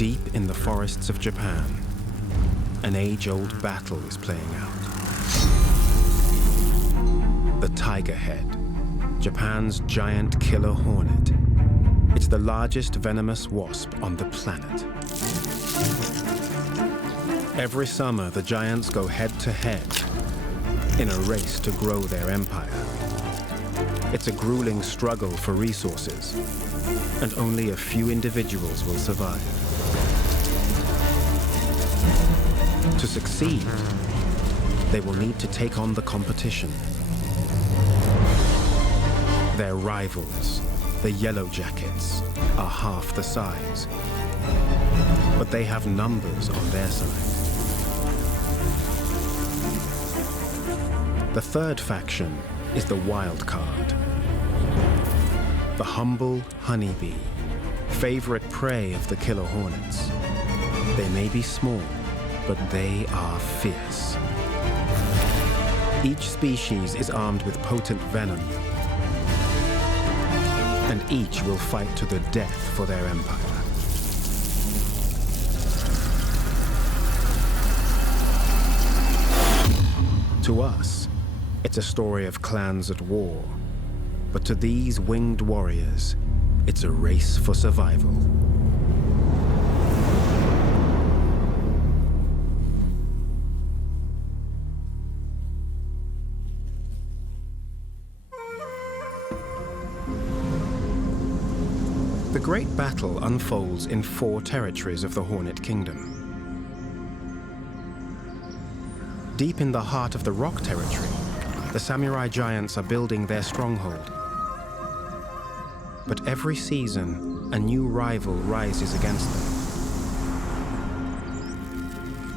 Deep in the forests of Japan, an age-old battle is playing out. The tiger head, Japan's giant killer hornet. It's the largest venomous wasp on the planet. Every summer, the giants go head-to-head in a race to grow their empire. It's a grueling struggle for resources, and only a few individuals will survive. To succeed, they will need to take on the competition. Their rivals, the Yellow Jackets, are half the size, but they have numbers on their side. The third faction is the wild card. The humble honeybee, favorite prey of the killer hornets. They may be small, but they are fierce. Each species is armed with potent venom, and each will fight to the death for their empire. To us, it's a story of clans at war, but to these winged warriors, it's a race for survival. The Great Battle unfolds in 4 territories of the Hornet Kingdom. Deep in the heart of the Rock Territory, the samurai giants are building their stronghold. But every season, a new rival rises against them.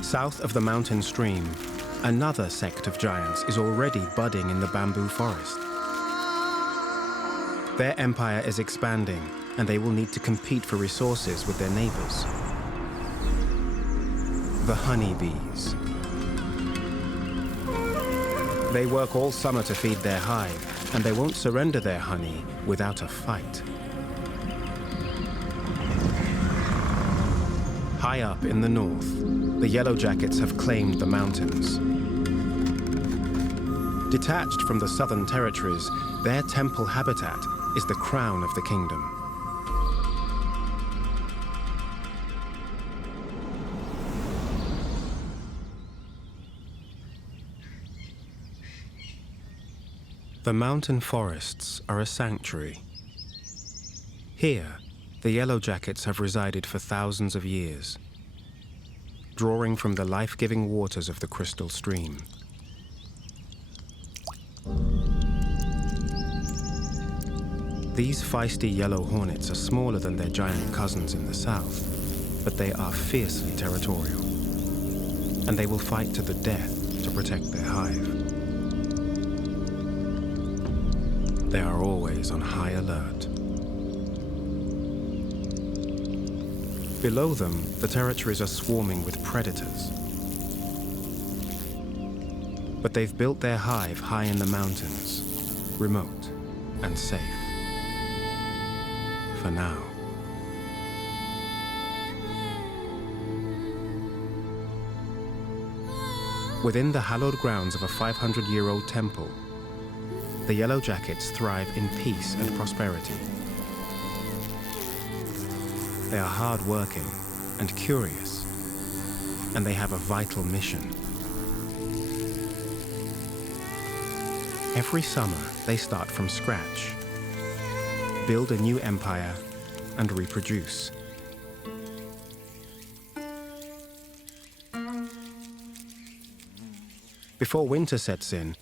South of the mountain stream, another sect of giants is already budding in the bamboo forest. Their empire is expanding, and they will need to compete for resources with their neighbors. The Honeybees. They work all summer to feed their hive, and they won't surrender their honey without a fight. High up in the north, the Yellow Jackets have claimed the mountains. Detached from the southern territories, their temple habitat is the crown of the kingdom. The mountain forests are a sanctuary. Here, the Yellow Jackets have resided for thousands of years, drawing from the life-giving waters of the crystal stream. These feisty yellow hornets are smaller than their giant cousins in the south, but they are fiercely territorial, and they will fight to the death to protect their hive. They are always on high alert. Below them, the territories are swarming with predators. But they've built their hive high in the mountains, remote and safe. For now. Within the hallowed grounds of a 500-year-old temple, the Yellow Jackets thrive in peace and prosperity. They are hard-working and curious, and they have a vital mission. Every summer, they start from scratch, build a new empire, and reproduce. Before winter sets in,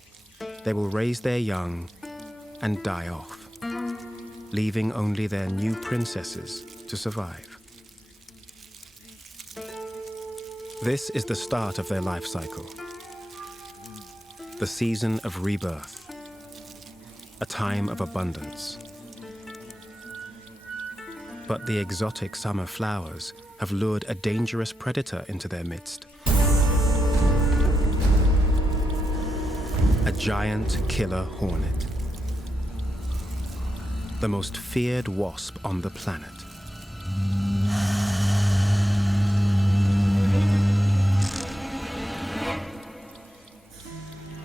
they will raise their young and die off, leaving only their new princesses to survive. This is the start of their life cycle, the season of rebirth, a time of abundance. But the exotic summer flowers have lured a dangerous predator into their midst. A giant killer hornet. The most feared wasp on the planet.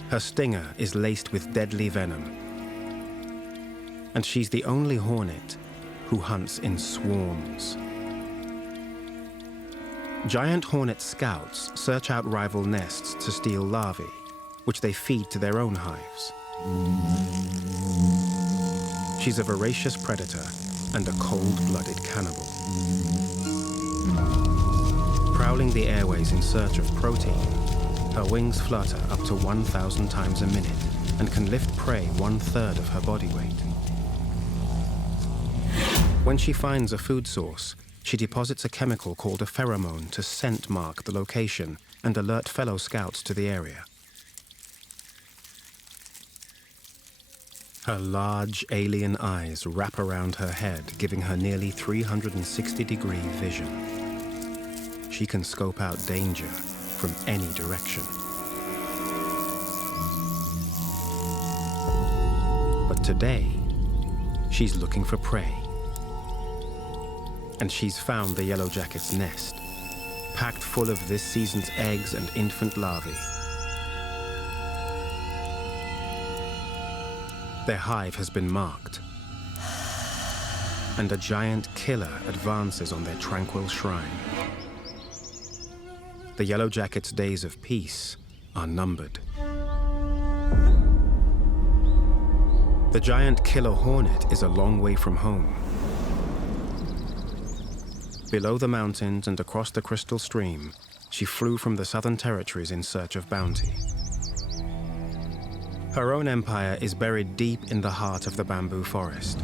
Her stinger is laced with deadly venom. And she's the only hornet who hunts in swarms. Giant hornet scouts search out rival nests to steal larvae, which they feed to their own hives. She's a voracious predator and a cold-blooded cannibal. Prowling the airways in search of protein, her wings flutter up to 1,000 times a minute and can lift prey 1/3 of her body weight. When she finds a food source, she deposits a chemical called a pheromone to scent mark the location and alert fellow scouts to the area. Her large alien eyes wrap around her head, giving her nearly 360-degree vision. She can scope out danger from any direction. But today, she's looking for prey. And she's found the yellow jacket's nest, packed full of this season's eggs and infant larvae. Their hive has been marked, and a giant killer advances on their tranquil shrine. The yellow jacket's days of peace are numbered. The giant killer hornet is a long way from home. Below the mountains and across the crystal stream, she flew from the southern territories in search of bounty. Her own empire is buried deep in the heart of the bamboo forest.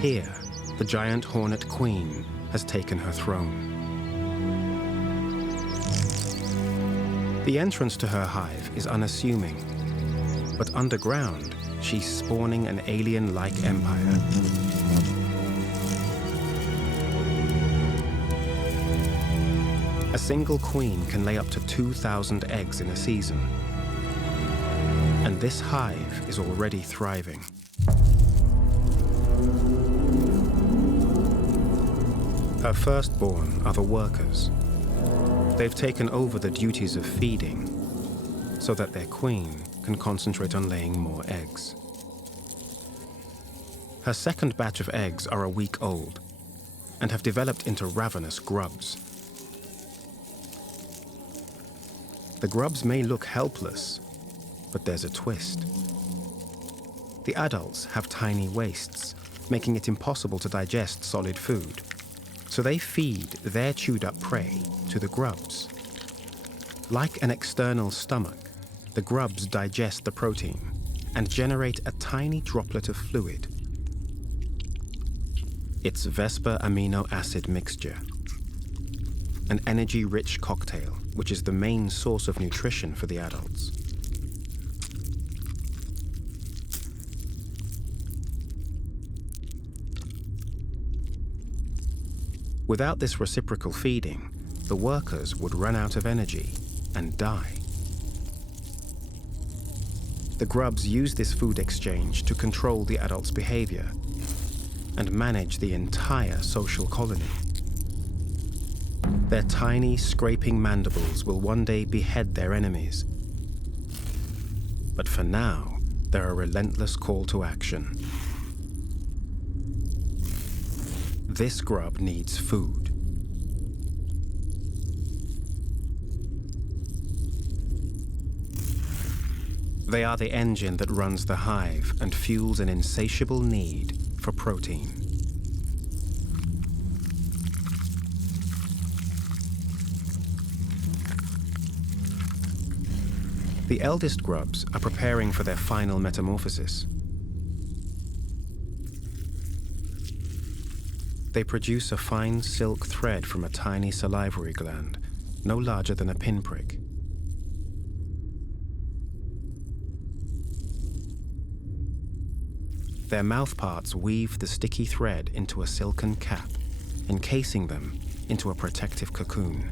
Here, the giant hornet queen has taken her throne. The entrance to her hive is unassuming, but underground, she's spawning an alien-like empire. A single queen can lay up to 2,000 eggs in a season. And this hive is already thriving. Her firstborn are the workers. They've taken over the duties of feeding so that their queen can concentrate on laying more eggs. Her second batch of eggs are a week old and have developed into ravenous grubs. The grubs may look helpless, but there's a twist. The adults have tiny waists, making it impossible to digest solid food. So they feed their chewed-up prey to the grubs. Like an external stomach, the grubs digest the protein and generate a tiny droplet of fluid. It's Vespa amino acid mixture, an energy-rich cocktail, which is the main source of nutrition for the adults. Without this reciprocal feeding, the workers would run out of energy and die. The grubs use this food exchange to control the adults' behavior and manage the entire social colony. Their tiny, scraping mandibles will one day behead their enemies. But for now, they're a relentless call to action. This grub needs food. They are the engine that runs the hive and fuels an insatiable need for protein. The eldest grubs are preparing for their final metamorphosis. They produce a fine silk thread from a tiny salivary gland, no larger than a pinprick. Their mouthparts weave the sticky thread into a silken cap, encasing them into a protective cocoon.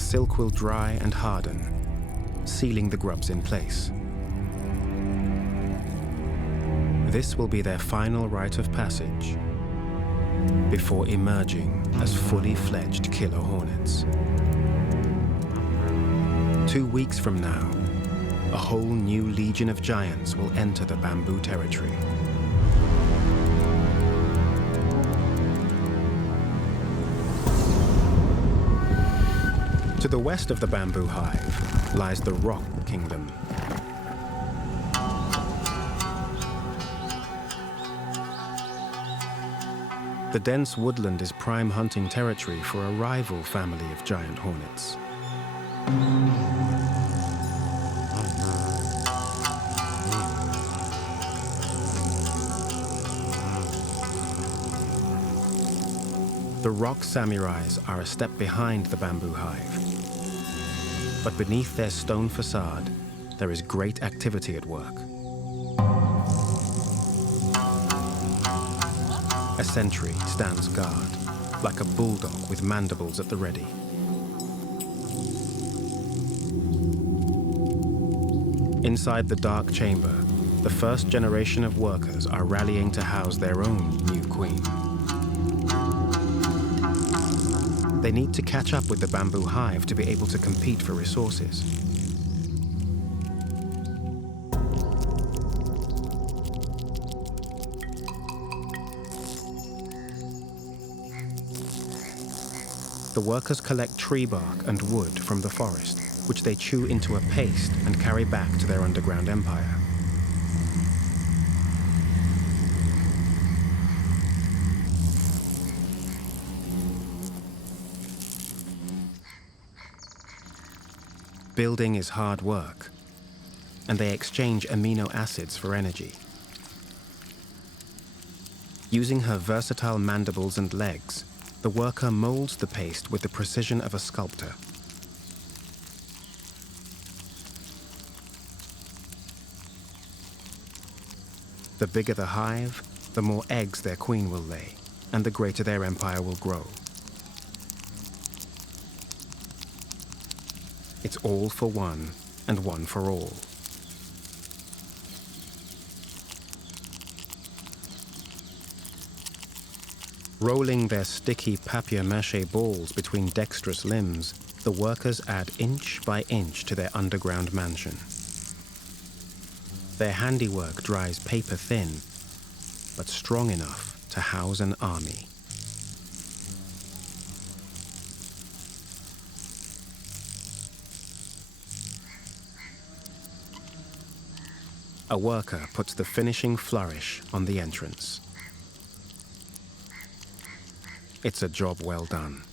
the silk will dry and harden, sealing the grubs in place. This will be their final rite of passage before emerging as fully fledged killer hornets. 2 weeks from now, a whole new legion of giants will enter the bamboo territory. To the west of the bamboo hive lies the Rock Kingdom. The dense woodland is prime hunting territory for a rival family of giant hornets. The rock samurais are a step behind the bamboo hive. But beneath their stone facade, there is great activity at work. A sentry stands guard, like a bulldog with mandibles at the ready. Inside the dark chamber, the first generation of workers are rallying to house their own new queen. They need to catch up with the bamboo hive to be able to compete for resources. The workers collect tree bark and wood from the forest, which they chew into a paste and carry back to their underground empire. Building is hard work, and they exchange amino acids for energy. Using her versatile mandibles and legs, the worker molds the paste with the precision of a sculptor. The bigger the hive, the more eggs their queen will lay, and the greater their empire will grow. It's all for one, and one for all. Rolling their sticky papier-mâché balls between dexterous limbs, the workers add inch by inch to their underground mansion. Their handiwork dries paper thin, but strong enough to house an army. A worker puts the finishing flourish on the entrance. It's a job well done,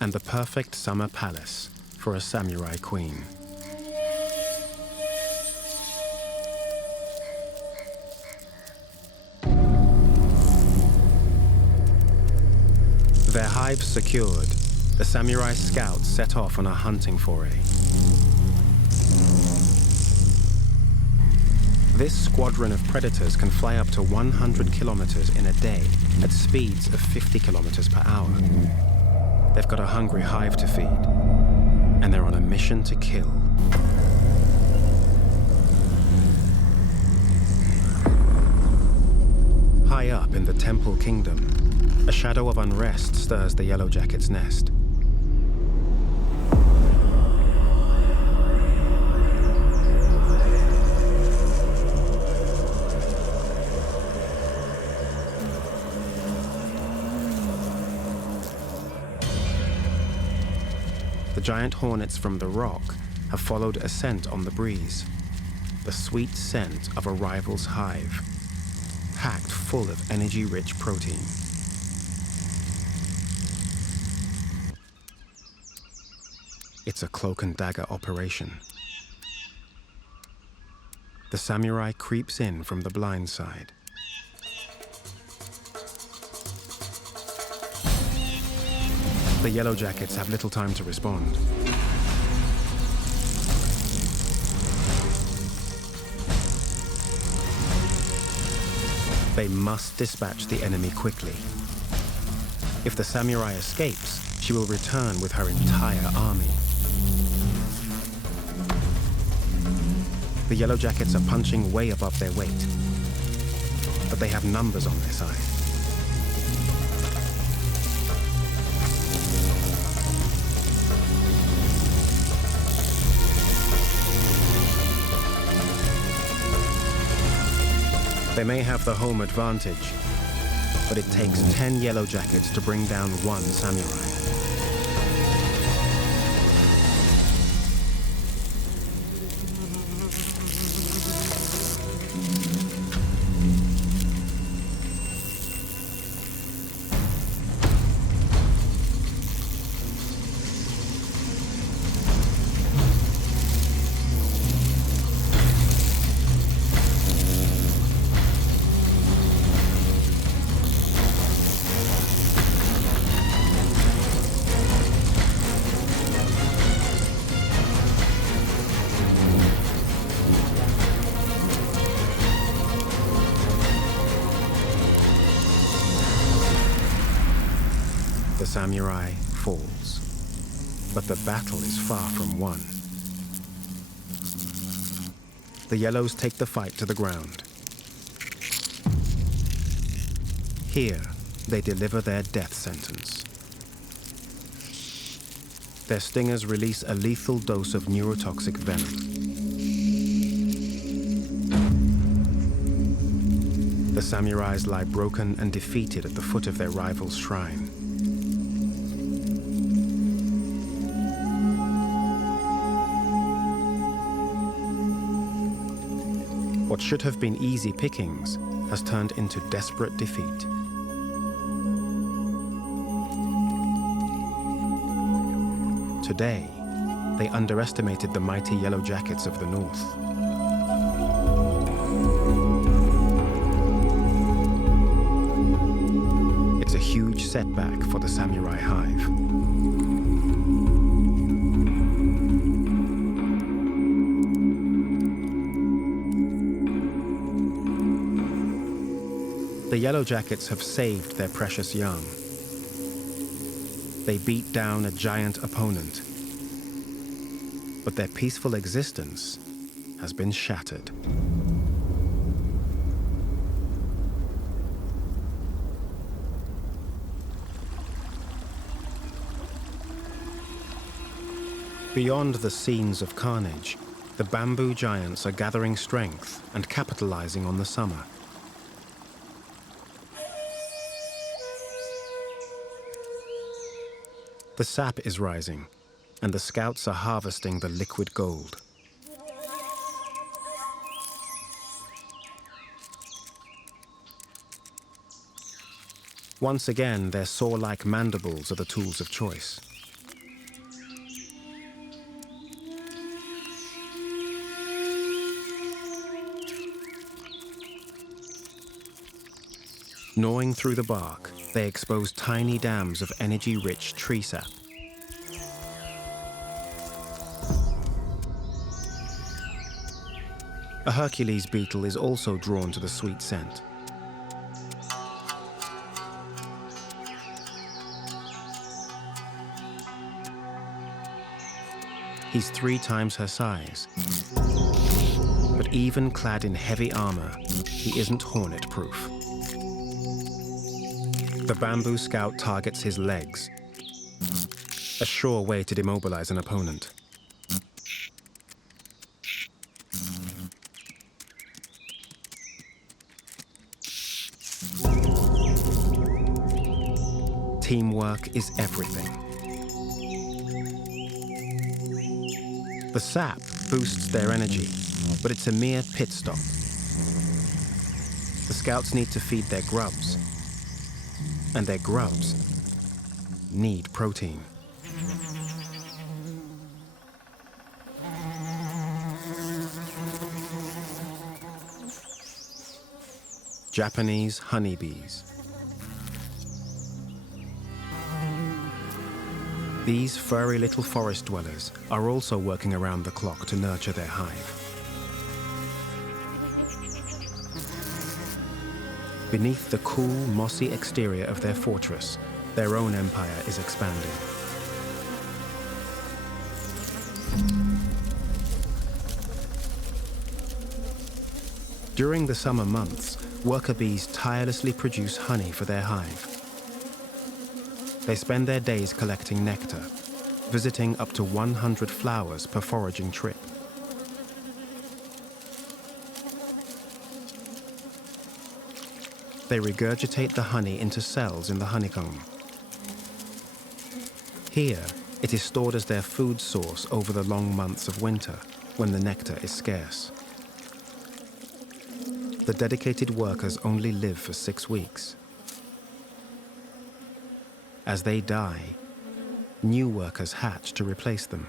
and the perfect summer palace for a samurai queen. Their hives secured, the samurai scouts set off on a hunting foray. This squadron of predators can fly up to 100 kilometers in a day at speeds of 50 kilometers per hour. They've got a hungry hive to feed, and they're on a mission to kill. High up in the Temple Kingdom, a shadow of unrest stirs the Yellow Jacket's nest. The giant hornets from the rock have followed a scent on the breeze, the sweet scent of a rival's hive, packed full of energy-rich protein. It's a cloak and dagger operation. The samurai creeps in from the blind side. The Yellow Jackets have little time to respond. They must dispatch the enemy quickly. If the samurai escapes, she will return with her entire army. The Yellow Jackets are punching way above their weight, but they have numbers on their side. They may have the home advantage, but it takes 10 Yellow Jackets to bring down one samurai. The samurai falls, but the battle is far from won. The Yellows take the fight to the ground. Here, they deliver their death sentence. Their stingers release a lethal dose of neurotoxic venom. The samurais lie broken and defeated at the foot of their rival's shrine. What should have been easy pickings has turned into desperate defeat. Today, they underestimated the mighty Yellow Jackets of the North. It's a huge setback for the samurai Hive. The Yellow Jackets have saved their precious young. They beat down a giant opponent, but their peaceful existence has been shattered. Beyond the scenes of carnage, the bamboo giants are gathering strength and capitalizing on the summer. The sap is rising, and the scouts are harvesting the liquid gold. Once again, their saw-like mandibles are the tools of choice. Gnawing through the bark, they expose tiny dams of energy-rich tree sap. A Hercules beetle is also drawn to the sweet scent. He's 3 times her size, but even clad in heavy armor, he isn't hornet-proof. The bamboo scout targets his legs, a sure way to demobilize an opponent. Teamwork is everything. The sap boosts their energy, but it's a mere pit stop. The scouts need to feed their grubs, and their grubs need protein. Japanese honeybees. These furry little forest dwellers are also working around the clock to nurture their hive. Beneath the cool, mossy exterior of their fortress, their own empire is expanding. During the summer months, worker bees tirelessly produce honey for their hive. They spend their days collecting nectar, visiting up to 100 flowers per foraging trip. They regurgitate the honey into cells in the honeycomb. Here, it is stored as their food source over the long months of winter, when the nectar is scarce. The dedicated workers only live for 6 weeks. As they die, new workers hatch to replace them.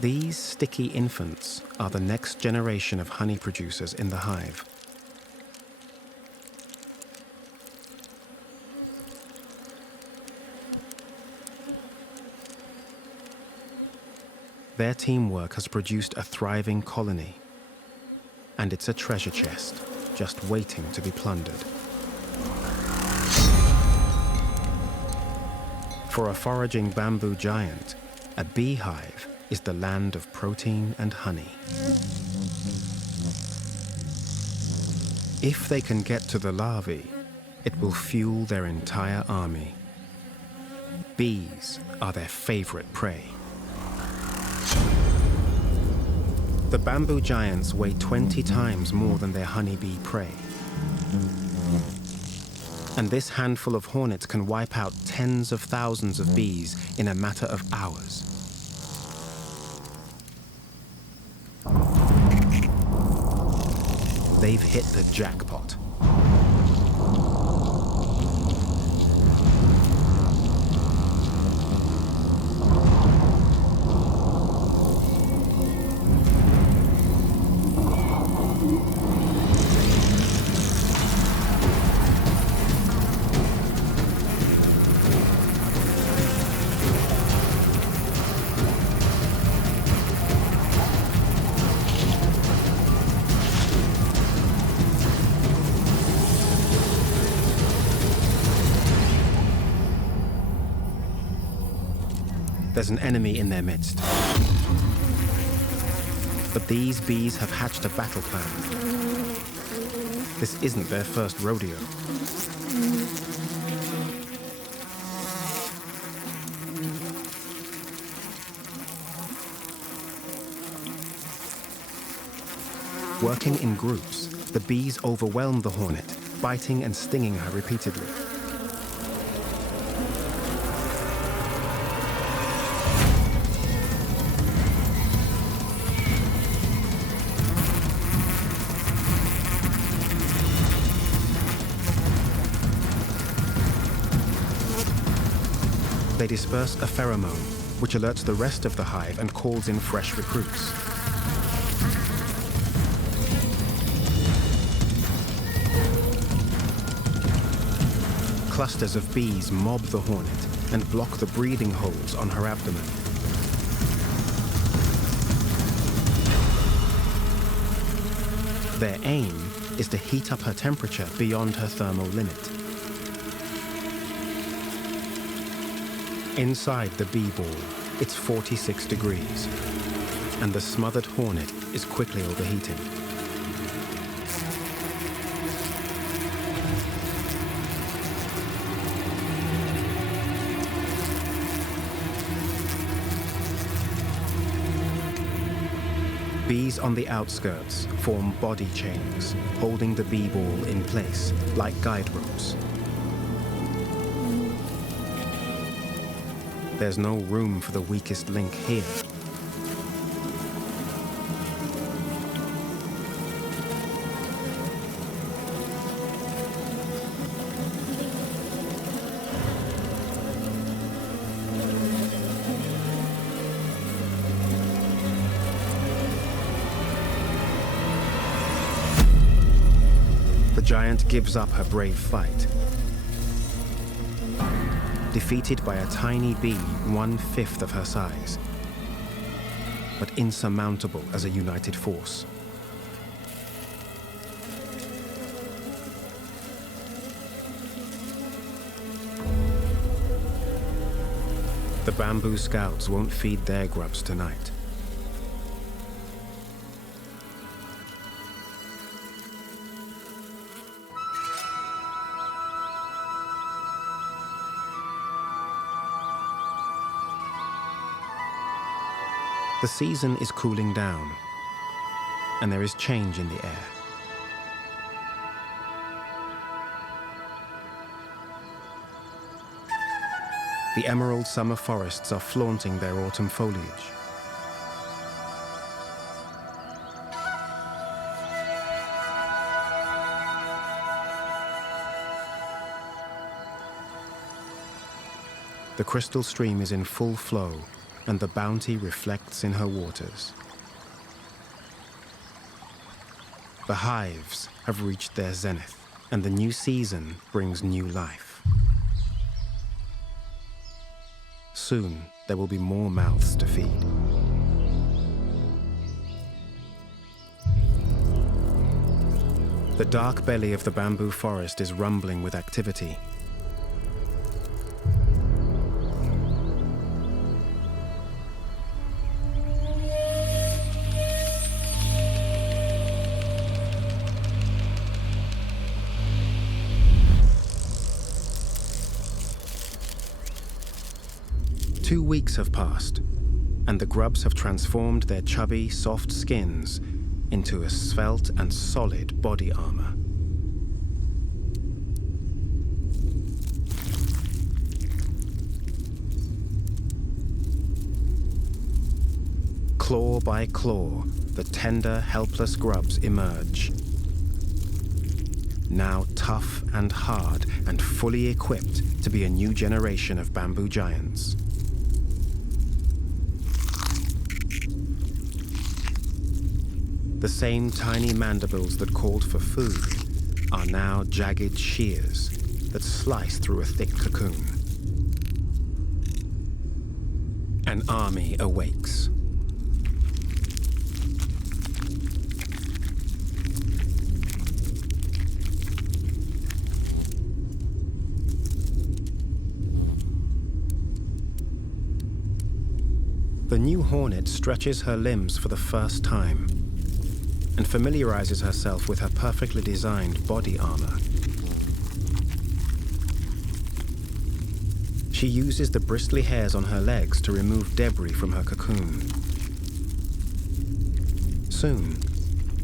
These sticky infants are the next generation of honey producers in the hive. Their teamwork has produced a thriving colony, and it's a treasure chest, just waiting to be plundered. For a foraging bamboo giant, a beehive is the land of protein and honey. If they can get to the larvae, it will fuel their entire army. Bees are their favorite prey. The bamboo giants weigh 20 times more than their honeybee prey. And this handful of hornets can wipe out tens of thousands of bees in a matter of hours. They've hit the jackpot. There's an enemy in their midst. But these bees have hatched a battle plan. This isn't their first rodeo. Working in groups, the bees overwhelm the hornet, biting and stinging her repeatedly. They disperse a pheromone, which alerts the rest of the hive and calls in fresh recruits. Clusters of bees mob the hornet and block the breathing holes on her abdomen. Their aim is to heat up her temperature beyond her thermal limit. Inside the bee ball, it's 46 degrees, and the smothered hornet is quickly overheating. Bees on the outskirts form body chains, holding the bee ball in place, like guide ropes. There's no room for the weakest link here. The giant gives up her brave fight. Defeated by a tiny bee 1/5 of her size, but insurmountable as a united force. The bamboo scouts won't feed their grubs tonight. The season is cooling down, and there is change in the air. The emerald summer forests are flaunting their autumn foliage. The crystal stream is in full flow, and the bounty reflects in her waters. The hives have reached their zenith, and the new season brings new life. Soon, there will be more mouths to feed. The dark belly of the bamboo forest is rumbling with activity. Two weeks have passed, and the grubs have transformed their chubby, soft skins into a svelte and solid body armor. Claw by claw, the tender, helpless grubs emerge. Now tough and hard and fully equipped to be a new generation of bamboo giants. The same tiny mandibles that called for food are now jagged shears that slice through a thick cocoon. An army awakes. The new hornet stretches her limbs for the first time and familiarizes herself with her perfectly designed body armor. She uses the bristly hairs on her legs to remove debris from her cocoon. Soon,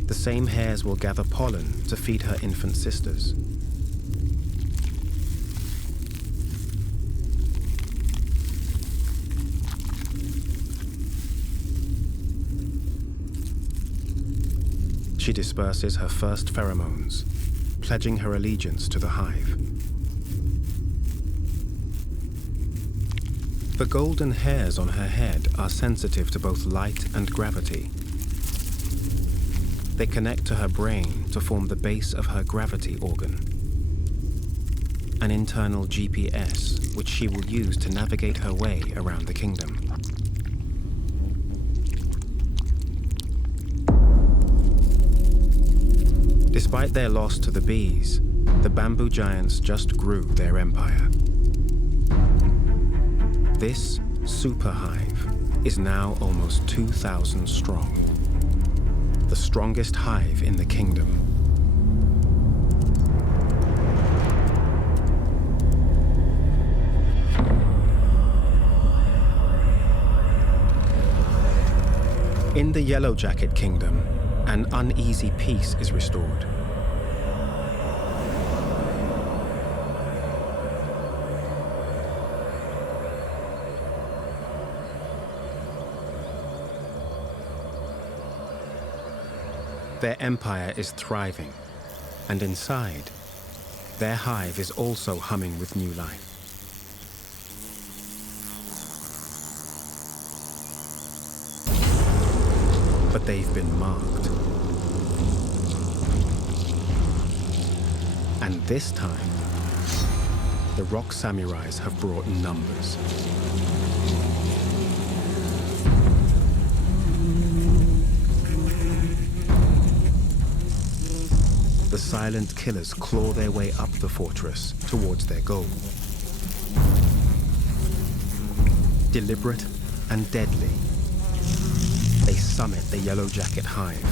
the same hairs will gather pollen to feed her infant sisters. She disperses her first pheromones, pledging her allegiance to the hive. The golden hairs on her head are sensitive to both light and gravity. They connect to her brain to form the base of her gravity organ, an internal GPS which she will use to navigate her way around the kingdom. Despite their loss to the bees, the bamboo giants just grew their empire. This super hive is now almost 2,000 strong, the strongest hive in the kingdom. In the Yellow Jacket Kingdom, an uneasy peace is restored. Their empire is thriving, and inside, their hive is also humming with new life. But they've been marked. And this time, the rock samurais have brought numbers. The silent killers claw their way up the fortress towards their goal. Deliberate and deadly, they summit the Yellow Jacket Hive.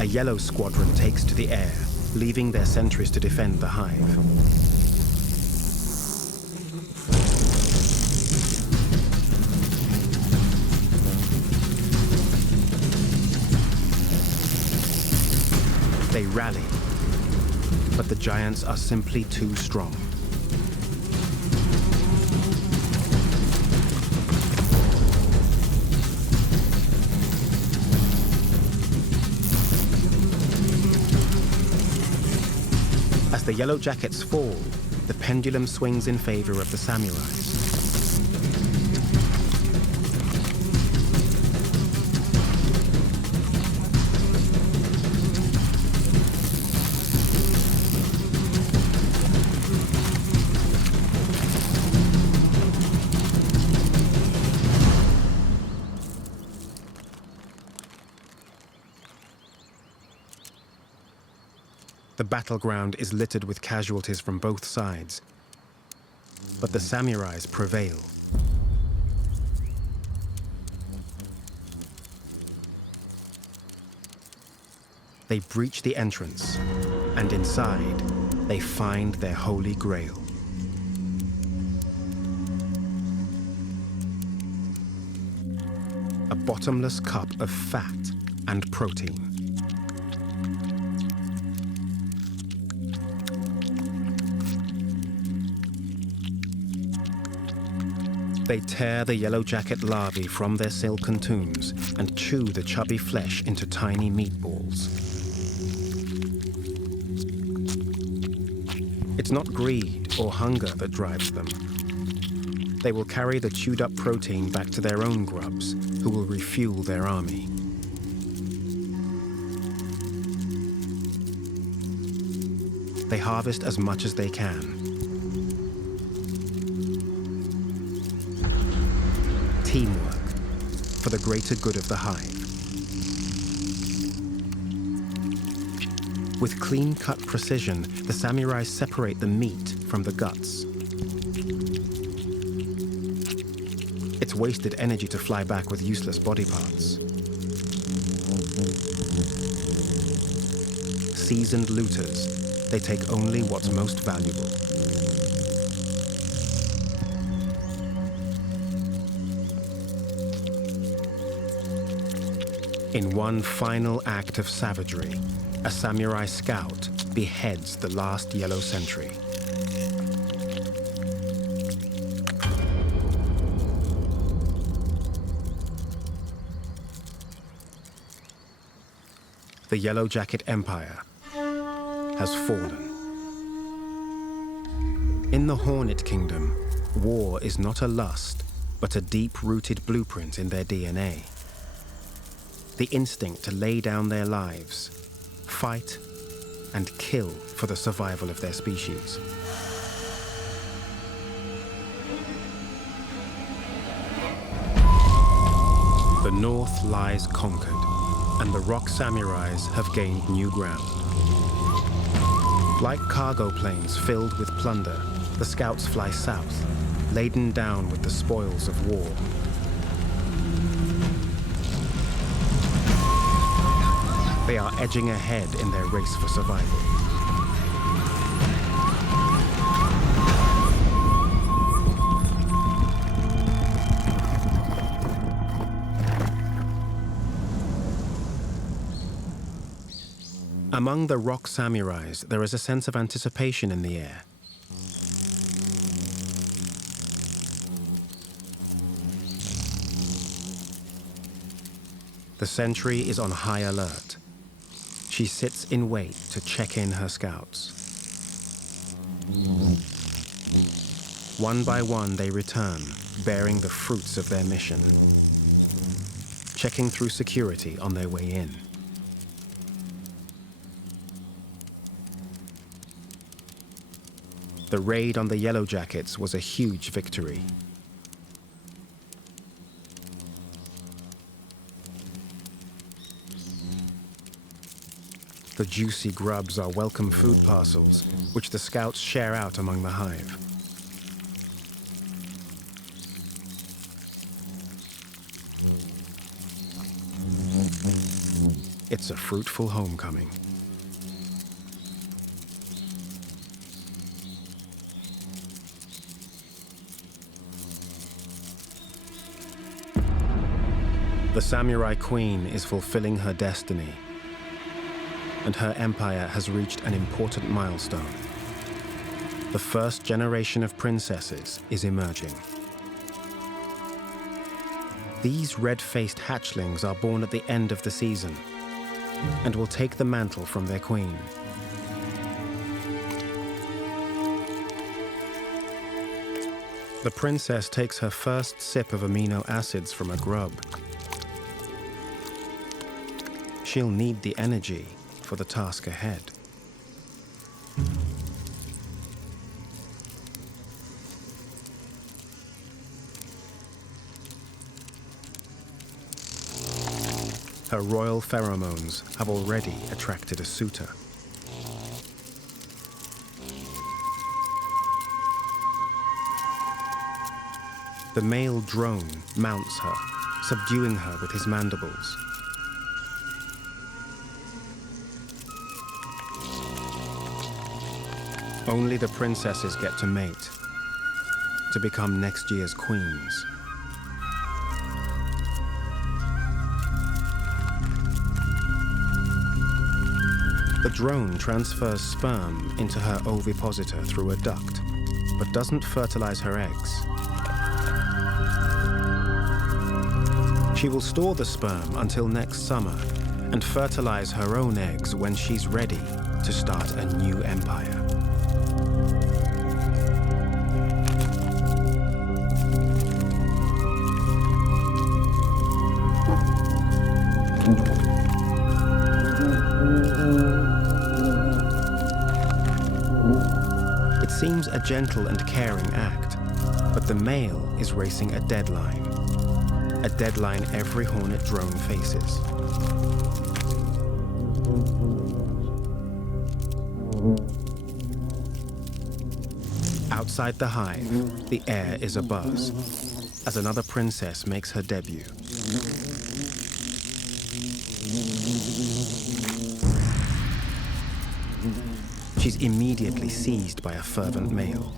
A yellow squadron takes to the air, leaving their sentries to defend the hive. They rally, but the giants are simply too strong. As the Yellow Jackets fall, the pendulum swings in favor of the samurais. The battleground is littered with casualties from both sides, but the samurais prevail. They breach the entrance, and inside, they find their holy grail. A bottomless cup of fat and protein. They tear the Yellow Jacket larvae from their silken tombs and chew the chubby flesh into tiny meatballs. It's not greed or hunger that drives them. They will carry the chewed-up protein back to their own grubs, who will refuel their army. They harvest as much as they can. Teamwork for the greater good of the hive. With clean-cut precision, the samurai separate the meat from the guts. It's wasted energy to fly back with useless body parts. Seasoned looters, they take only what's most valuable. In one final act of savagery, a samurai scout beheads the last yellow sentry. The Yellow Jacket Empire has fallen. In the Hornet Kingdom, war is not a lust, but a deep-rooted blueprint in their DNA. The instinct to lay down their lives, fight, and kill for the survival of their species. The North lies conquered, and the rock samurais have gained new ground. Like cargo planes filled with plunder, the scouts fly south, laden down with the spoils of war. They are edging ahead in their race for survival. Among the rock samurais, there is a sense of anticipation in the air. The sentry is on high alert. She sits in wait to check in her scouts. One by one, they return, bearing the fruits of their mission, checking through security on their way in. The raid on the Yellow Jackets was a huge victory. The juicy grubs are welcome food parcels, which the scouts share out among the hive. It's a fruitful homecoming. The samurai queen is fulfilling her destiny, and her empire has reached an important milestone. The first generation of princesses is emerging. These red-faced hatchlings are born at the end of the season and will take the mantle from their queen. The princess takes her first sip of amino acids from a grub. She'll need the energy for the task ahead. Her royal pheromones have already attracted a suitor. The male drone mounts her, subduing her with his mandibles. Only the princesses get to mate, to become next year's queens. The drone transfers sperm into her ovipositor through a duct, but doesn't fertilize her eggs. She will store the sperm until next summer and fertilize her own eggs when she's ready to start a new empire. It seems a gentle and caring act, but the male is racing a deadline every hornet drone faces. Outside the hive, the air is abuzz as another princess makes her debut. She's immediately seized by a fervent male.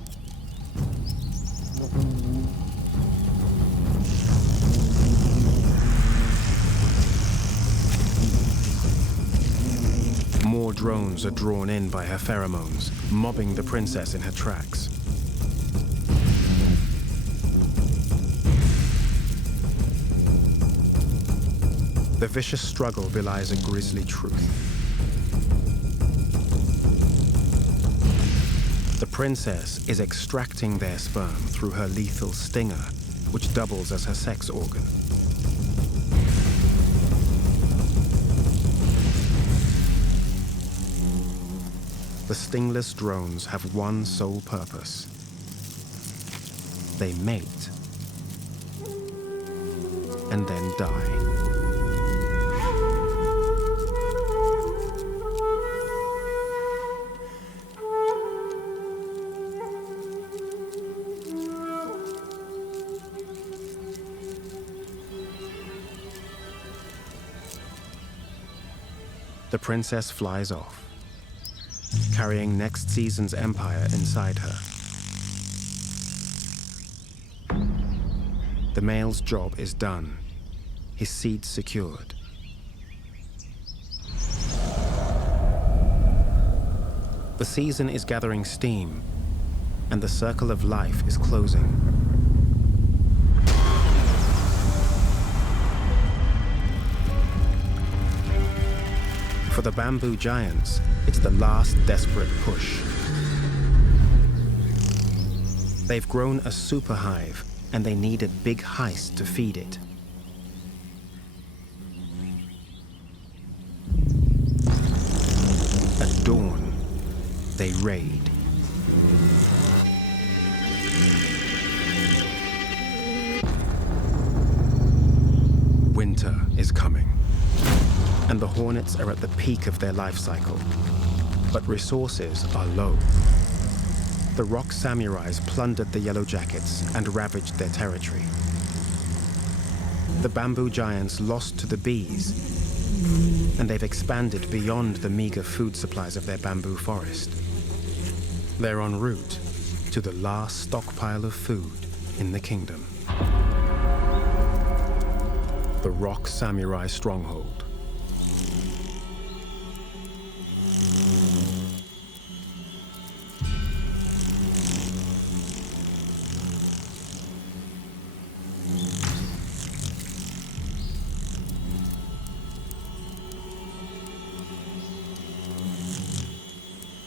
More drones are drawn in by her pheromones, mobbing the princess in her tracks. The vicious struggle belies a grisly truth. The princess is extracting their sperm through her lethal stinger, which doubles as her sex organ. The stingless drones have one sole purpose. They mate and then die. The princess flies off, carrying next season's empire inside her. The male's job is done, his seed secured. The season is gathering steam, and the circle of life is closing. For the bamboo giants, it's the last desperate push. They've grown a super hive, and they need a big heist to feed it. At dawn, they raid. Winter is coming. and the Hornets are at the peak of their life cycle. But resources are low. The Rock Samurais plundered the Yellow Jackets and ravaged their territory. The bamboo giants lost to the bees, and they've expanded beyond the meager food supplies of their bamboo forest. They're en route to the last stockpile of food in the kingdom. The Rock Samurai Stronghold.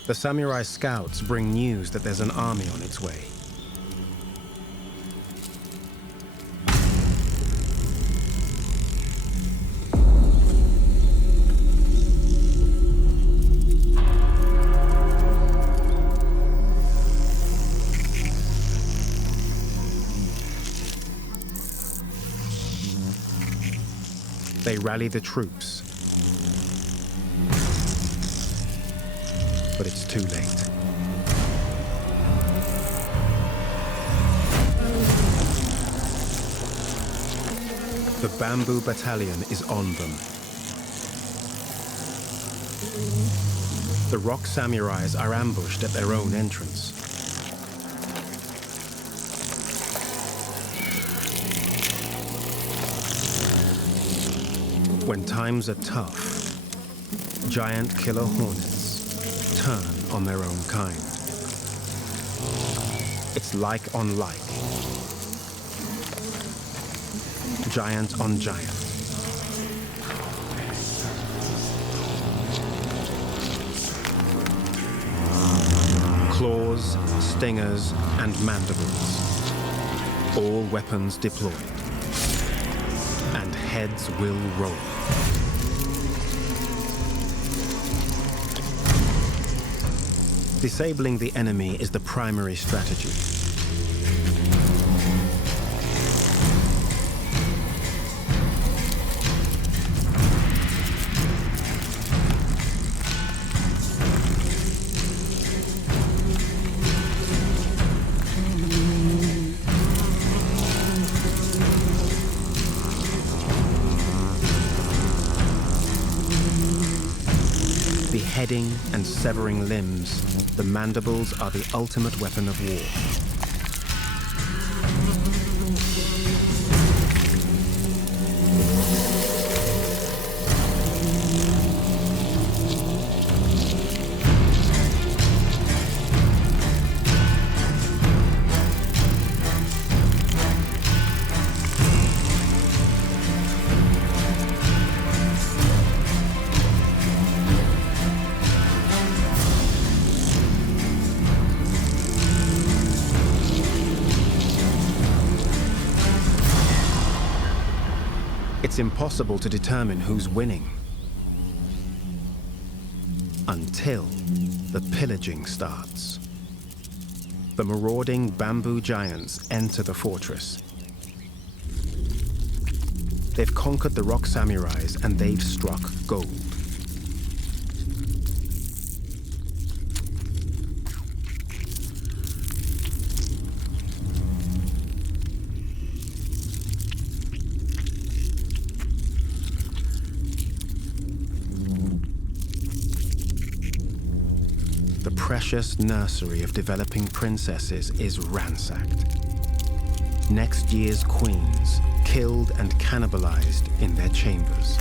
The samurai scouts bring news that there's an army on its way. They rally the troops. But it's too late. The bamboo battalion is on them. The Rock Samurais are ambushed at their own entrance. When times are tough, giant killer hornets turn on their own kind. It's like on like. Giant on giant. Claws, stingers, and mandibles. All weapons deployed. And heads will roll. Disabling the enemy is the primary strategy. Beheading and severing limbs, the mandibles are the ultimate weapon of war. It's impossible to determine who's winning until the pillaging starts. The marauding bamboo giants enter the fortress. They've conquered the Rock Samurais and they've struck gold. The precious nursery of developing princesses is ransacked. Next year's queens killed and cannibalized in their chambers.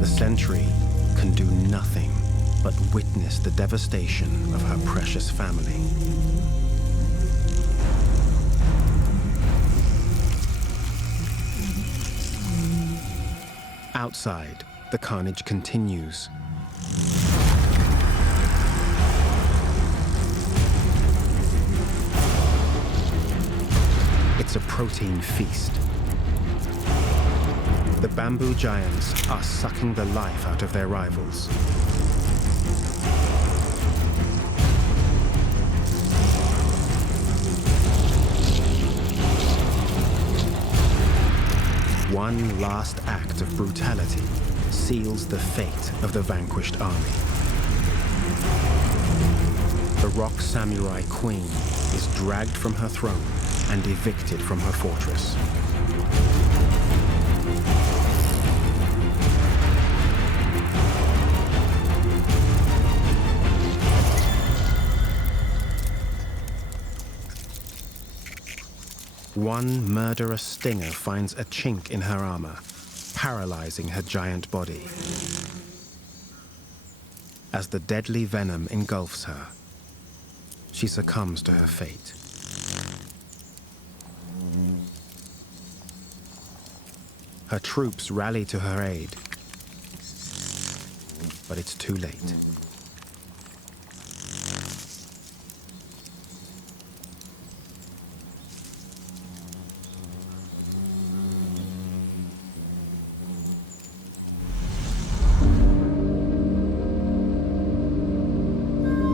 The sentry can do nothing but witness the devastation of her precious family. Outside, the carnage continues. It's a protein feast. The bamboo giants are sucking the life out of their rivals. one last act of brutality seals the fate of the vanquished army. The Rock Samurai Queen is dragged from her throne and evicted from her fortress. One murderous stinger finds a chink in her armor, paralyzing her giant body. As the deadly venom engulfs her, she succumbs to her fate. Her troops rally to her aid, but it's too late.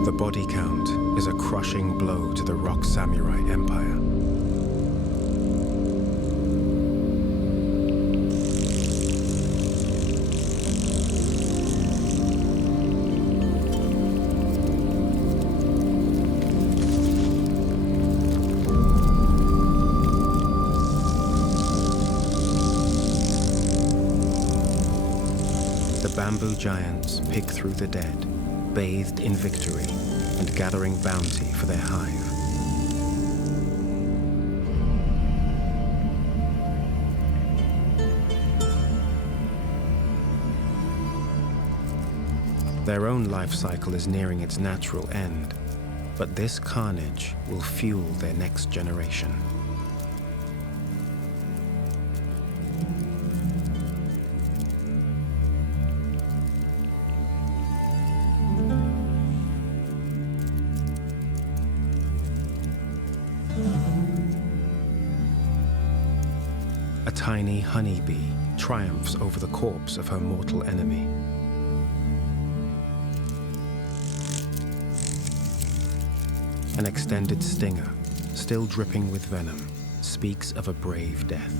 The body count is a crushing blow to the Rock Samurai Empire. The bamboo giants pick through the dead, bathed in victory and gathering bounty for their hive. Their own life cycle is nearing its natural end, but this carnage will fuel their next generation. A tiny honeybee triumphs over the corpse of her mortal enemy. An extended stinger, still dripping with venom, speaks of a brave death.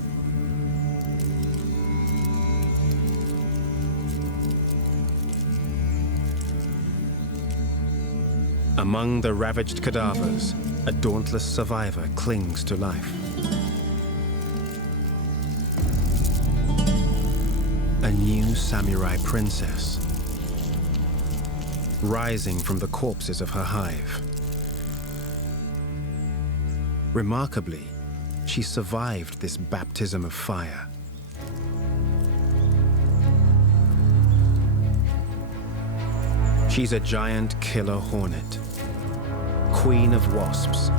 Among the ravaged cadavers, a dauntless survivor clings to life. A new samurai princess, rising from the corpses of her hive. Remarkably, she survived this baptism of fire. She's a giant killer hornet, queen of wasps.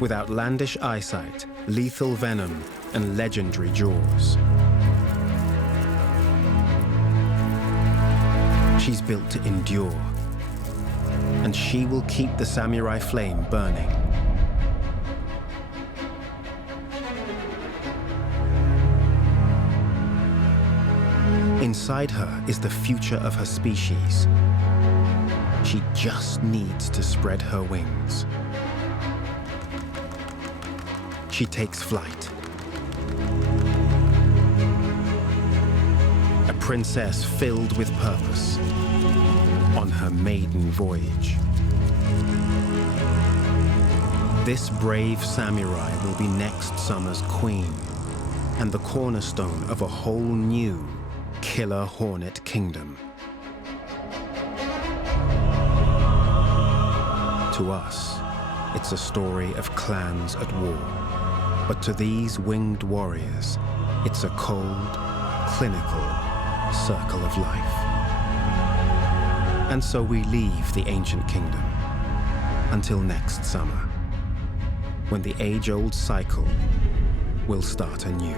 With outlandish eyesight, lethal venom, and legendary jaws. She's built to endure, and she will keep the samurai flame burning. Inside her is the future of her species. She just needs to spread her wings. She takes flight. A princess filled with purpose on her maiden voyage. This brave samurai will be next summer's queen and the cornerstone of a whole new killer hornet kingdom. To us, it's a story of clans at war. But to these winged warriors, it's a cold, clinical circle of life. And so we leave the ancient kingdom until next summer, when the age-old cycle will start anew.